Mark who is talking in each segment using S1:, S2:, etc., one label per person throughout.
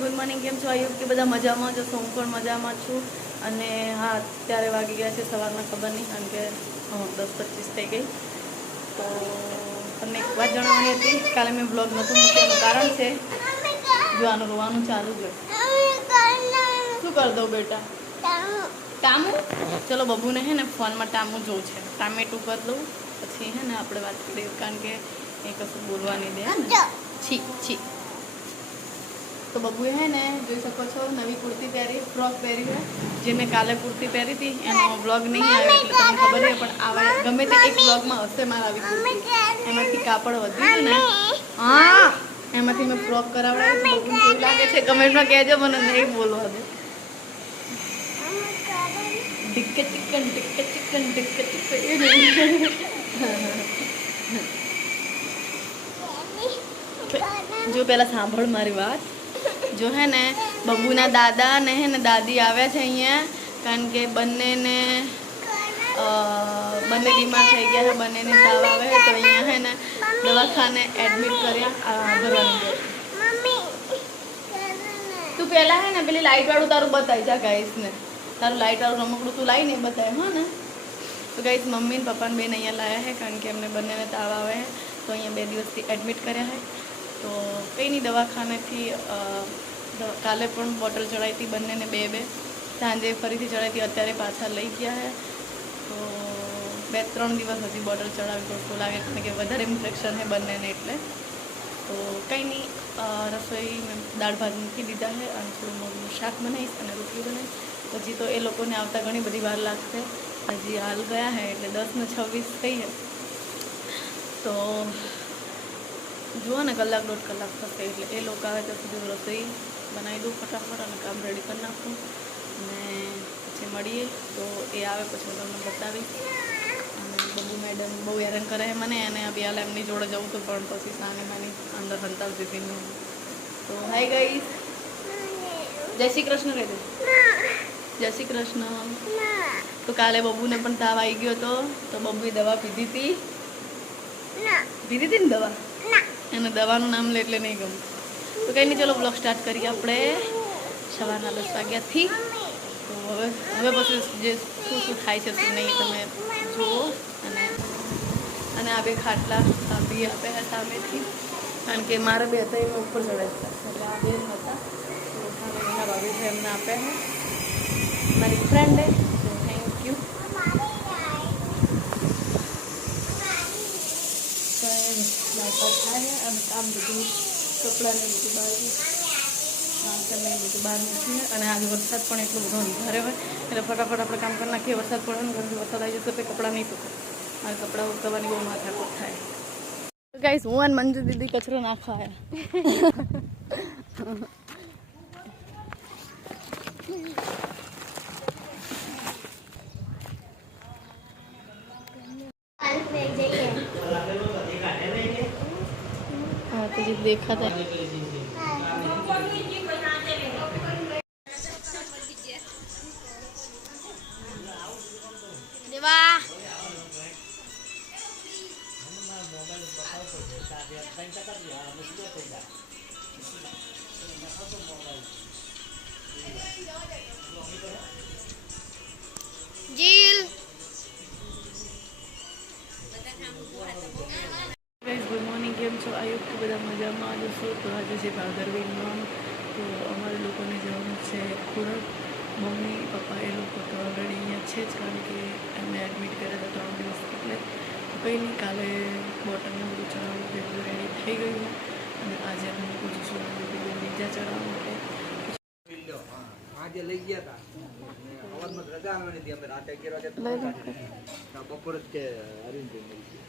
S1: Good morning, કેમ છો? આયુબ કે બધા મજામાં છો, હું પણ મજામાં છું. અને હા, અત્યારે વાગી ગયા છે સવારના ખબર નહીં, કારણ કે દસ પચીસ થઈ ગઈ. તો તમને એક વાત જણાવવાની હતી. કાલે મેં બ્લોગ નહોતું મૂક્યું કારણ છે જોવાનું રોવાનું ચાલુ જ શું કરી દઉં બેટા? ટામું? ચલો, બબુને હે ને, ફોનમાં ટામું જોવું છે. ટામેટું કરી દઉં, પછી હે ને, આપણે વાત કરીએ. કારણ કે એ કશું બોલવા નહીં દે છી છી. તો બબુએ હે ને જોઈ શકો છો નવી કુર્તી પહેરી ફ્રોક પહેરી છે જે મેં કાલે કુર્તી પહેરી હતી એનો બ્લોગ નહીં આવ્યો એટલે તમને ખબર નહીં પણ આવે ગમે તે એક બ્લોગમાં હશે મારા આવી એમાંથી કાપડ વધ્યું ને. હા એમાંથી મેં ફ્રોક કરાવડાવી કેવું લાગે છે કમેન્ટમાં કહેજો મને નહીં બોલવા દે. ડિક્કે ચિકન ડિક્કે ચિકન ચિકન જો પહેલાં સાંભળ મારી વાત. જો હે ને બબુના દાદા ને હે ને દાદી આવ્યા છે અહીંયા કારણ કે બંનેને અ, બંને બીમાર થઈ ગયા છે બંનેને તાવ આવે છે તો અહીંયા હે ને દવાખાને એડમિટ કર્યા આ ભરવાની તું પહેલા હે ને પેલી લાઈટ વાળું તારું બતાવી જા ગાઈસ ને. તારું લાઈટ વાળું રમકડું તું લાવીને બતાવે હા ને? તો ગાઈસ મમ્મી ને પપ્પા ને બેન અહીંયા લાયા છે કારણ કે એમને બંનેને તાવ આવે છે તો અહીંયા બે દિવસથી એડમિટ કર્યા છે તો કંઈ નહીં દવાખાનેથી અ, દ- કાલે પણ બોટલ ચડાવી હતી બંનેને બે બે. સાંજે ફરીથી ચડાવી હતી, અત્યારે પાછા લઈ ગયા છે તો બે ત્રણ દિવસ હજી બોટલ ચડાવી તો લાગે છે કે વધારે ઇન્ફેક્શન છે બંનેને એટલે. તો કંઈ નહીં રસોઈ મેં દાળ ભાત મૂકી દીધા છે અને થોડું મોટું શાક બનાવીશ અને રોટલી બનાવીશ. પછી તો એ લોકોને આવતા ઘણી બધી વાર લાગશે. હજી હાલ ગયા છે એટલે દસ ને છવ્વીસ થઈ છે તો જુઓ ને કલાક દોઢ કલાક થશે એટલે એ લોકો આવે ત્યાં સુધી રસોઈ બનાવી દઉં ફટાફટ અને કામ રેડી કરી નાખું. અને પછી મળીએ. તો એ આવે પછી હું તમને બતાવીશ. અને બબુ મેડમ બહુ હેરાન કરે છે મને. અને અભિયાલ એમની જોડે જવું તો પણ પછી સાને માની અંદર હંતાવતી દીધી તો હાય ગઈ જય શ્રી કૃષ્ણ કહી દે. જય શ્રી કૃષ્ણ. તો કાલે બબુને પણ તાવ આવી ગયો હતો. તો બબુએ દવા પીધી હતી પીધી હતી ને દવા? અને દવાનું નામ લે એટલે નહીં ગમતું. તો કંઈ નહીં ચલો બ્લોગ સ્ટાર્ટ કરીએ આપણે. સવારના દસ વાગ્યાથી. તો હવે હવે પછી જે શું શું થાય છે, શું નહીં, તમે જુઓ. અને અને આ બે ખાટલા બી આપે છે સામેથી. કારણ કે મારે બે હતા, એમાં ઉપર ચડાવતા એટલે આ બે હતા. સામે ભાભી છે, એમને આપે છે. મારી ફ્રેન્ડે થેન્ક યુ દાળ થાય અને કામ બધું કપડાને બધું બહાર બધું બહાર મૂકીએ અને આજે વરસાદ પણ એટલો બધો અંધારે હોય એટલે ફટાફટ આપણે કામ કરી નાખીએ. વરસાદ પડે ને ઘરથી વરસાદ આવી જશે તો કપડાં નહીં સુકે આ કપડાં ઉતરવાની બહુ માથાકૂટ થાય. ગાઈસ હું અને મંજુ દીદી કચરો નાખવા આવ્યા. જે દેખાતા દેવા જીલ ગુડ મોર્નિંગ કેમ છો? આયુબ કે બધા મજામાં જ છો તો આજે છે ભાદરવીનો તો અમારે લોકોને જવાનું છે ખોરાક. મમ્મી પપ્પા એ લોકો તો ઓલરેડી અહીંયા છે જ કારણ કે એમને એડમિટ કર્યા હતા ત્રણ દિવસ એટલે તો કંઈ નહીં કાલે બોટલને બધું ચડાવવું તે બધું રેડી થઈ ગયું અને આજે અમે લોકો જઈશું બધું બીજા ચડાવવા માટે.
S2: આજે લઈ ગયા હતા. અવાજમાં રજા આવવાની હતી અમે રાતે અગિયાર વાગે
S1: લઈ લો.
S2: તો બપોર જ કે અરવિંદભાઈ મળી ગયા.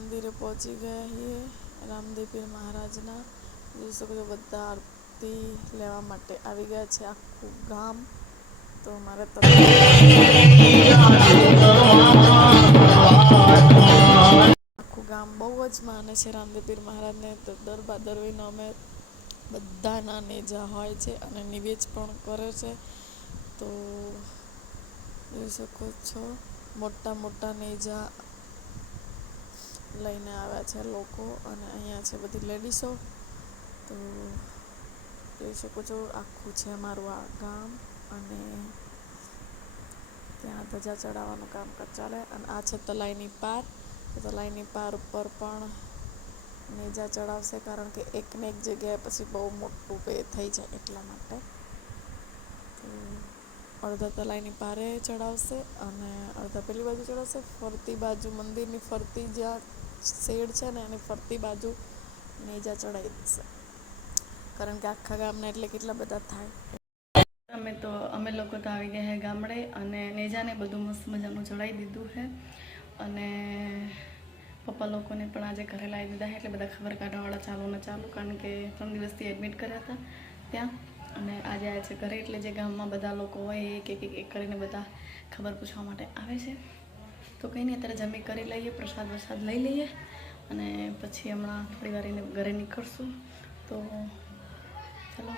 S1: મંદિરે પહોંચી ગયા છીએ રામદેવીર મહારાજના
S3: જોઈ શકો છો બધા આરતી લેવા માટે આવી ગયા છે આખું ગામ તો મારે આખું ગામ બહુ જ માને છે રામદેવપીર મહારાજને તો દર ભાદરવીનો અમે બધાના નેજા હોય છે અને નિવેદ પણ કરે છે તો જોઈ શકો છો મોટા મોટા નેજા લઈને આવ્યા છે લોકો અને અહીંયા છે બધી લેડીસો. તો જોઈ શકો છો આખું છે મારું આ ગામ અને ત્યાં ધજા ચડાવવાનું કામકાજ ચાલે અને આ છે તલાઈની પાર. તલાઈની પાર ઉપર પણ નેજા ચડાવશે કારણ કે એકને એક જગ્યાએ પછી બહુ મોટું પે થઈ જાય એટલા માટે. અડધા તલાઈની પારે ચડાવશે અને અડધા પેલી બાજુ ચડાવશે. ફરતી બાજુ મંદિરની ફરતી જ્યાં શેડ છે ને એની ફરતી બાજુ નેજા ચડાવી દેશે. કારણ કે આખા ગામને એટલે કેટલા બધા થાય. અમે તો, અમે લોકો તો આવી ગયા હે ગામડે અને નેજાને બધું મસ્ત મજાનું ચડાવી દીધું છે અને પપ્પા લોકોને પણ આજે ઘરે લાવી દીધા એટલે બધા ખબર કાઢવાવાળા ચાલુ ને ચાલુ, કારણ કે ત્રણ દિવસથી એડમિટ કર્યા હતા ત્યાં. અને આજે આવ્યા છે ઘરે, એટલે જે ગામમાં બધા લોકો હોય એક એક એક કરીને બધા ખબર પૂછવા માટે આવે છે. તો કંઈ નહીં, અત્યારે જમી કરી લઈએ, પ્રસાદ વરસાદ લઈ લઈએ અને પછી હમણાં થોડી વાર એને ઘરે નીકળશું. તો ચલો.